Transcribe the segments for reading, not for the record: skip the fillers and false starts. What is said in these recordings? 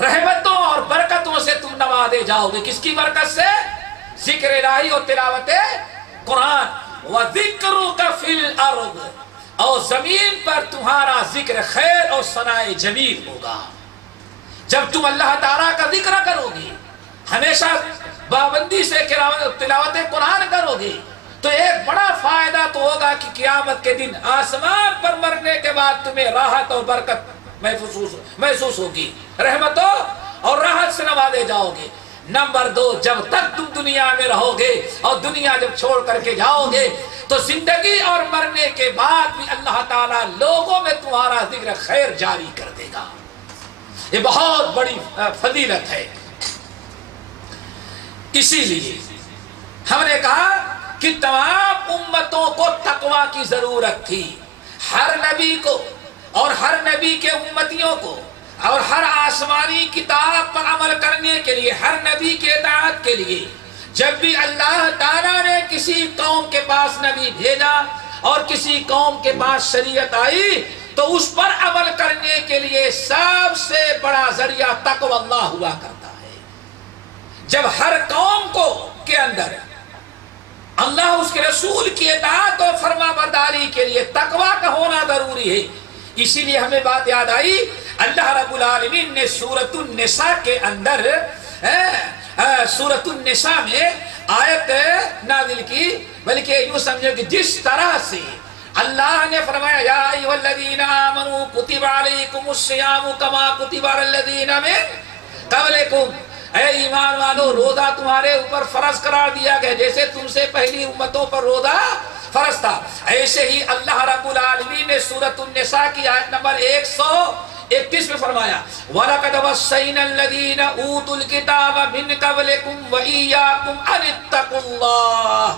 رحمتوں اور برکتوں سے تم نوازے جاؤ گے. کس کی برکت سے؟ ذکر الہی اور تلاوت قرآن. وَذِكْرُكَ فِي الْأَرْضِ، اور زمین پر تمہارا ذکر خیر اور ثناء جمیل ہوگا. جب تم اللہ تعالیٰ کا ذکر کرو گے، ہمیشہ پابندی سے تلاوت قرآن کرو گے، تو ایک بڑا فائدہ تو ہوگا کہ قیامت کے دن آسمان پر مرنے کے بعد تمہیں راحت اور برکت محسوس ہوگی، رحمتوں اور راحت سے نوازے جاؤ گے. نمبر 2، جب تک تم دنیا میں رہو گے اور دنیا جب چھوڑ کر کے جاؤ گے تو زندگی اور مرنے کے بعد بھی اللہ تعالیٰ لوگوں میں تمہارا ذکر خیر جاری کر دے گا. یہ بہت بڑی فضیلت ہے. اسی لیے ہم نے کہا کہ تمام امتوں کو تقوی کی ضرورت تھی. ہر نبی کو اور ہر نبی کے امتیوں کو اور ہر آسمانی کتاب پر عمل کرنے کے لیے، ہر نبی کے اطاعت کے لیے، جب بھی اللہ تعالیٰ نے کسی قوم کے پاس نبی بھیجا اور کسی قوم کے پاس شریعت آئی تو اس پر عمل کرنے کے لیے سب سے بڑا ذریعہ تقوی اللہ ہوا کرتا ہے. جب ہر قوم کو کے اندر اللہ اس کے رسول کی اطاعت اور فرما برداری کے لیے تقوی کا ہونا ضروری ہے. اسی لیے ہمیں بات یاد آئی، اللہ رب العالمین نے سورۃ النساء کے اندر سورۃ النساء میں آیت نازل کی، بلکہ یوں سمجھو کہ جس طرح سے اللہ نے فرمایا یا ایھا الذین آمنوا کتب علیکم الصیام کما کتب علی الذین من قبلکم، اے ایمان والو روزہ تمہارے اوپر فرض قرار دیا گیا جیسے تم سے پہلی امتوں پر روزہ فرض تھا. ایسے ہی اللہ رب العالمین نے سورۃ النساء کی آیت نمبر 131 میں فرمایا وَلَقَدْ وَصَّيْنَا الَّذِينَ أُوتُوا الْكِتَابَ مِنْ قَبْلِكُمْ وَإِيَّاكُمْ أَنِ اتَّقُوا اللَّهَ.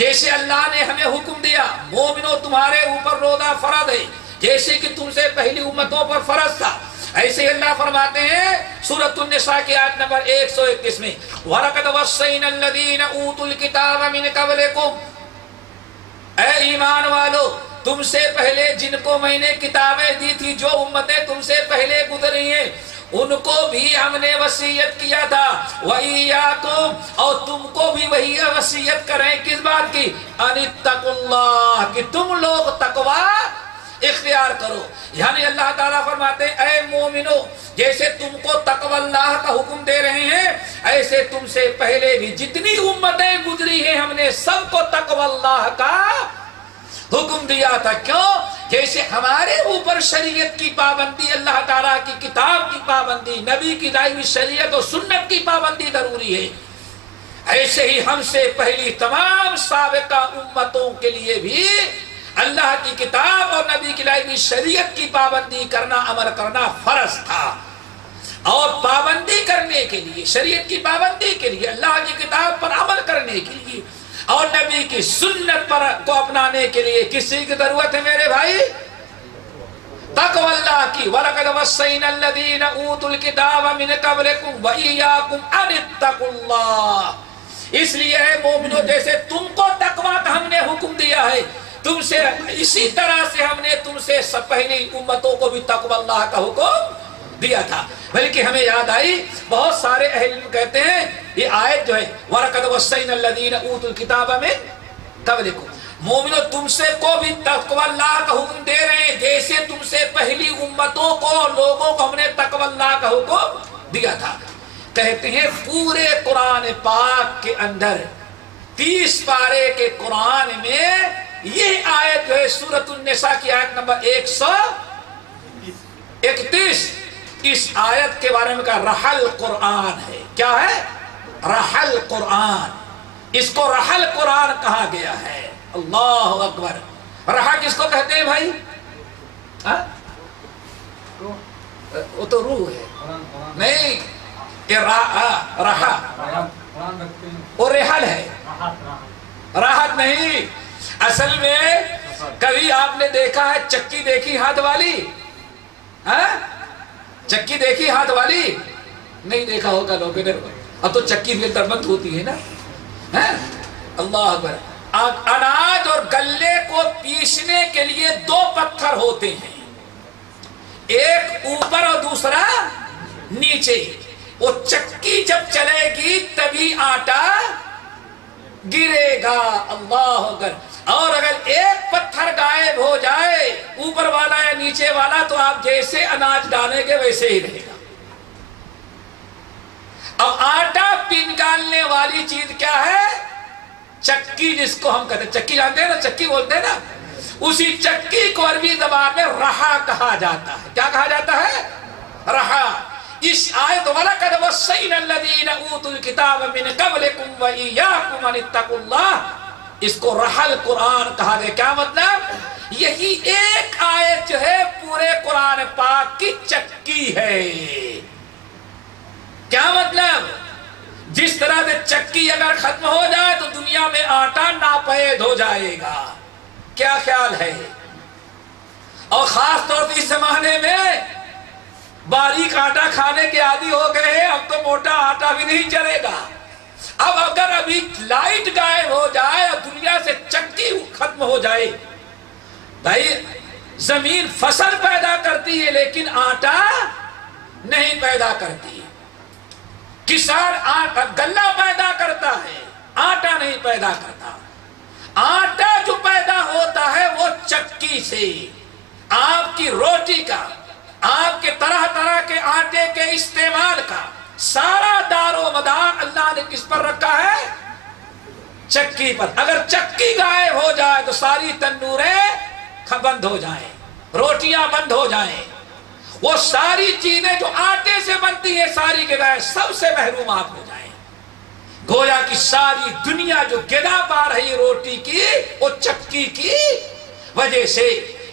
جیسے اللہ نے ہمیں حکم دیا مومنو تمہارے اوپر روزہ فرض ہے جیسے کہ تم سے پہلی امتوں پر فرض تھا، ایسے اللہ فرماتے ہیں سورۃ النساء کی آیت نمبر 131 میں وَلَقَدْ وَصَّيْنَا الَّذِينَ أُوتُوا الْكِتَابَ مِنْ قَبْلِكُمْ، اے ایمان والو تم سے پہلے جن کو میں نے کتابیں دی تھی، جو امتیں تم سے پہلے گزری ہیں، ان کو بھی ہم نے وصیت کیا تھا وَإِيَّاكُمْ، اور تم کو بھی وہی وصیت کریں کس بات کی؟ أَنِ اتَّقُوا اللَّهَ، کہ تم لوگ تقوی اختیار کرو. یعنی اللہ تعالیٰ فرماتے ہیں اے مومنو جیسے تم کو تقوی اللہ کا حکم دے رہے ہیں ایسے تم سے پہلے بھی جتنی امتیں گزری ہیں ہم نے سب کو تقوی اللہ کا حکم دیا تھا. کیوں؟ جیسے ہمارے اوپر شریعت کی پابندی، اللہ تعالیٰ کی کتاب کی پابندی، نبی کی لائی ہوئی شریعت اور سنت کی پابندی ضروری ہے، ایسے ہی ہم سے پہلی تمام سابقہ امتوں کے لیے بھی اللہ کی کتاب اور نبی کی لائی ہوئی شریعت کی پابندی کرنا، عمل کرنا فرض تھا. اور پابندی کرنے کے لیے، شریعت کی پابندی کے لیے، اللہ کی کتاب پر عمل کرنے کے لیے اور نبی کی سنت پر کو اپنانے کے لیے کسی کی ضرورت ہے میرے بھائی؟ تقوی اللہ کی. وَلَقَدْ وَصَّيْنَا الَّذِينَ أُوتُوا الْكِتَابَ مِنْ قَبْلِكُمْ وَإِيَّاكُمْ أَنِ اتَّقُوا اللَّهَ. اس لیے ہے مومنو جیسے تم کو تقوی کا ہم نے حکم دیا ہے تم سے، اسی طرح سے ہم نے تم سے سب پہلی امتوں کو بھی تقوی اللہ کا حکم دیا تھا. بلکہ ہمیں یاد آئی بہت سارے اہل علم کہتے ہیں یہ آیت جو ہے وَلَقَدْ وَصَّيْنَا الَّذِينَ أُوتُوا الْكِتَابَ مِنْ قَبْلِكُمْ، مومنو تم سے کو بھی تقوی اللہ کا حکم دے رہے ہیں جیسے تم سے پہلی امتوں کو لوگوں کو ہم نے تقوی اللہ کا حکم دیا تھا. کہتے ہیں پورے قرآن پاک کے اندر 30 پارے کے قرآن میں یہ آیت جو ہے سورۃ النساء کی آیت نمبر 131، اس آیت کے بارے میں کہا رحل قرآن ہے. کیا ہے؟ رحل قرآن. اس کو رحل قرآن کہا گیا ہے. اللہ اکبر. رحا کس کو کہتے ہیں بھائی؟ وہ تو روح ہے. نہیں، یہ رحا وہ رحل ہے، راحت نہیں. اصل میں کبھی آپ نے دیکھا ہے چکی دیکھی ہاتھ والی؟ چکی دیکھی ہاتھ والی؟ نہیں دیکھا ہوگا لوگوں نے. اب تو چکی بھی دربند ہوتی ہے نا. اللہ اکبر. اناج اور گلے کو پیسنے کے لیے 2 پتھر ہوتے ہیں، ایک اوپر اور دوسرا نیچے، وہ چکی جب چلے گی تبھی آٹا گرے گا۔ اللہ اکبر۔ اور اگر ایک پتھر غائب ہو جائے، اوپر والا یا نیچے والا، تو آپ جیسے اناج ڈالیں گے ویسے ہی رہے گا۔ اب آٹا نکالنے والی چیز کیا ہے؟ چکی، جس کو ہم کہتے ہیں چکی، جانتے ہیں نا، چکی بولتے ہیں نا، اسی چکی کو عربی زبان میں رہا کہا جاتا ہے۔ کیا کہا جاتا ہے؟ رہا۔ اس آیت وَلَقَدْ وَصَّيْنَا الَّذِينَ أُوتُوا الْكِتَابَ مِنْ قَبْلِكُمْ وَإِيَّاكُمْ أَنِ اتَّقُوا اللَّهَ، اس کو رحل قرآن کہا گیا۔ کیا مطلب؟ یہی ایک آیت جو ہے پورے قرآن پاک کی چکی ہے۔ کیا مطلب؟ جس طرح سے چکی اگر ختم ہو جائے تو دنیا میں آٹا ناپید ہو جائے گا۔ کیا خیال ہے؟ اور خاص طور پر اس زمانے میں باریک آٹا کھانے کے عادی ہو گئے ہیں، اب تو موٹا آٹا بھی نہیں چلے گا۔ اب اگر ابھی لائٹ غائب ہو جائے اور دنیا سے چکی ختم ہو جائے، بھائی زمین فصل پیدا کرتی ہے لیکن آٹا نہیں پیدا کرتی۔ کسان غلہ پیدا کرتا ہے، آٹا نہیں پیدا کرتا۔ آٹا جو پیدا ہوتا ہے وہ چکی سے۔ آپ کی روٹی کا، آپ کے طرح طرح کے آٹے کے استعمال کا سارا دار و مدار اللہ نے کس پر رکھا ہے؟ چکی پر۔ اگر چکی غائب ہو جائے تو ساری تندوریں بند ہو جائیں، روٹیاں بند ہو جائیں، وہ ساری چیزیں جو آٹے سے بنتی ہیں ساری کے سب سے محروم آپ ہو جائیں۔ گویا کی ساری دنیا جو غذا پا رہی روٹی کی، وہ چکی کی وجہ سے۔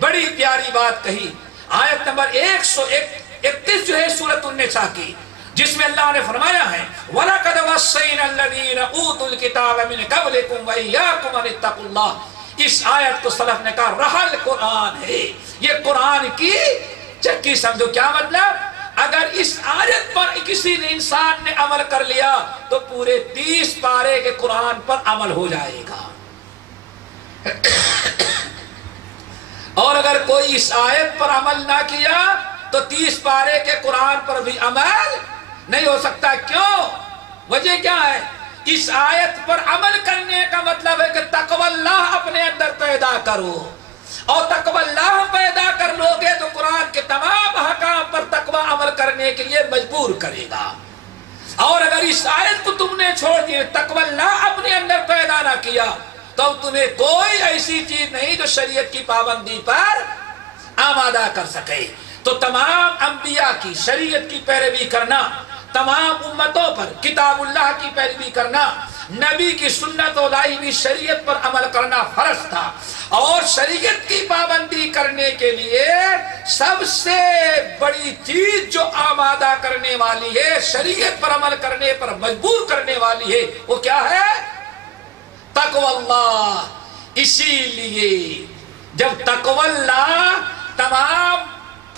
بڑی پیاری بات کہی آیت نمبر 131 جو ہے سورۃ النساء کی، جس میں اللہ نے فرمایا ہے وَلَقَدْ وَصَّيْنَا الَّذِينَ أُوتُوا الْكِتَابَ مِنْ قَبْلِكُمْ وَإِيَّاكُمْ أَنِ اتَّقُوا اللَّهَ۔ اس آیت کو سلف نے کہا رحل قرآن ہے، یہ قرآن کی چکی سمجھو۔ کیا مطلب؟ اگر اس آیت پر کسی انسان نے عمل کر لیا تو پورے 30 پارے کے قرآن پر عمل ہو جائے گا۔ اور اگر کوئی اس آیت پر عمل نہ کیا تو 30 پارے کے قرآن پر بھی عمل نہیں ہو سکتا۔ کیوں؟ وجہ کیا ہے؟ اس آیت پر عمل کرنے کا مطلب ہے کہ تقوی اللہ اپنے اندر پیدا کرو، اور تقوی اللہ پیدا کر لو گے تو قرآن کے تمام احکام پر تقوی عمل کرنے کے لیے مجبور کرے گا۔ اور اگر اس آیت کو تم نے چھوڑ دیا، تقوی اللہ اپنے اندر پیدا نہ کیا، تو تمہیں کوئی ایسی چیز نہیں جو شریعت کی پابندی پر آمادہ کر سکے۔ تو تمام انبیاء کی شریعت کی پیروی کرنا، تمام امتوں پر کتاب اللہ کی پیروی کرنا، نبی کی سنت و لائی بھی شریعت پر عمل کرنا فرض تھا۔ اور شریعت کی پابندی کرنے کے لیے سب سے بڑی چیز جو آمادہ کرنے والی ہے، شریعت پر عمل کرنے پر مجبور کرنے والی ہے، وہ کیا ہے؟ تقوی اللہ۔ اسی لیے جب تقوی اللہ تمام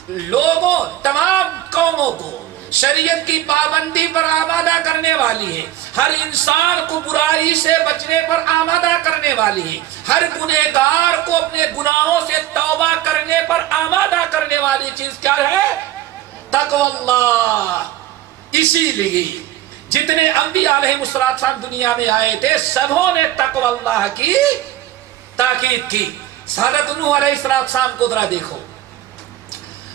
لوگوں، تمام قوموں کو شریعت کی پابندی پر آمادہ کرنے والی ہے، ہر انسان کو برائی سے بچنے پر آمادہ کرنے والی ہے، ہر گنہگار کو اپنے گناہوں سے توبہ کرنے پر آمادہ کرنے والی چیز کیا ہے؟ تقوی اللہ۔ اسی لیے جتنے انبیاء علیہ السلام دنیا میں آئے تھے، سبوں نے تقوی اللہ کی تاکید کی۔ حضرت نوح علیہ السلام کو ذرا دیکھو،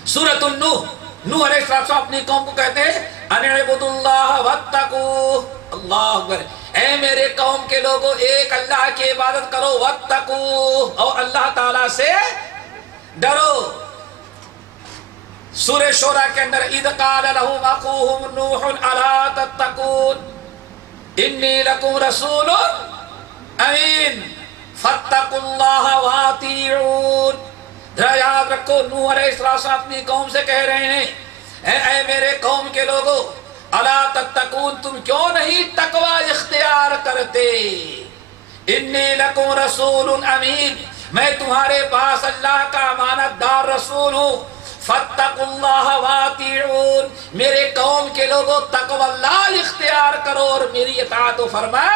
سورۃ النوح۔ نوح علیہ السلام اپنی قوم کو کہتے ہیں ان اعبدوا اللہ واتقوا، اللہ اکبر، اے میرے قوم کے لوگوں ایک اللہ کی عبادت کرو، واتقوا، اور اللہ تعالیٰ سے ڈرو۔ سورہ شورى کے اندر اذ قال لهم اخوهم نوح الا تتقون انی لکم رسول امین فاتقوا اللہ واطیعون۔ ذرا یاد رکھو، نوح علیہ السلام اپنی قوم سے کہہ رہے ہیں اے میرے قوم کے لوگوں، الا تتقون، تم کیوں نہیں تقوی اختیار کرتے؟ انی لکم رسول امین، میں تمہارے پاس اللہ کا امانت دار رسول ہوں۔ فاتقوا اللہ واطیعون، میرے قوم کے لوگوں تقوی اللہ اختیار کرو اور میری اطاعت و فرما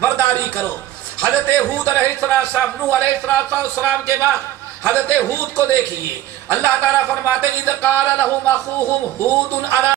برداری کرو۔ حضرت ہود علیہ السلام، نوح علیہ السلام کے بعد حضرت ہود کو دیکھیے، اللہ تعالیٰ فرماتے ہیں اذ قال لهم اخوهم ہود الا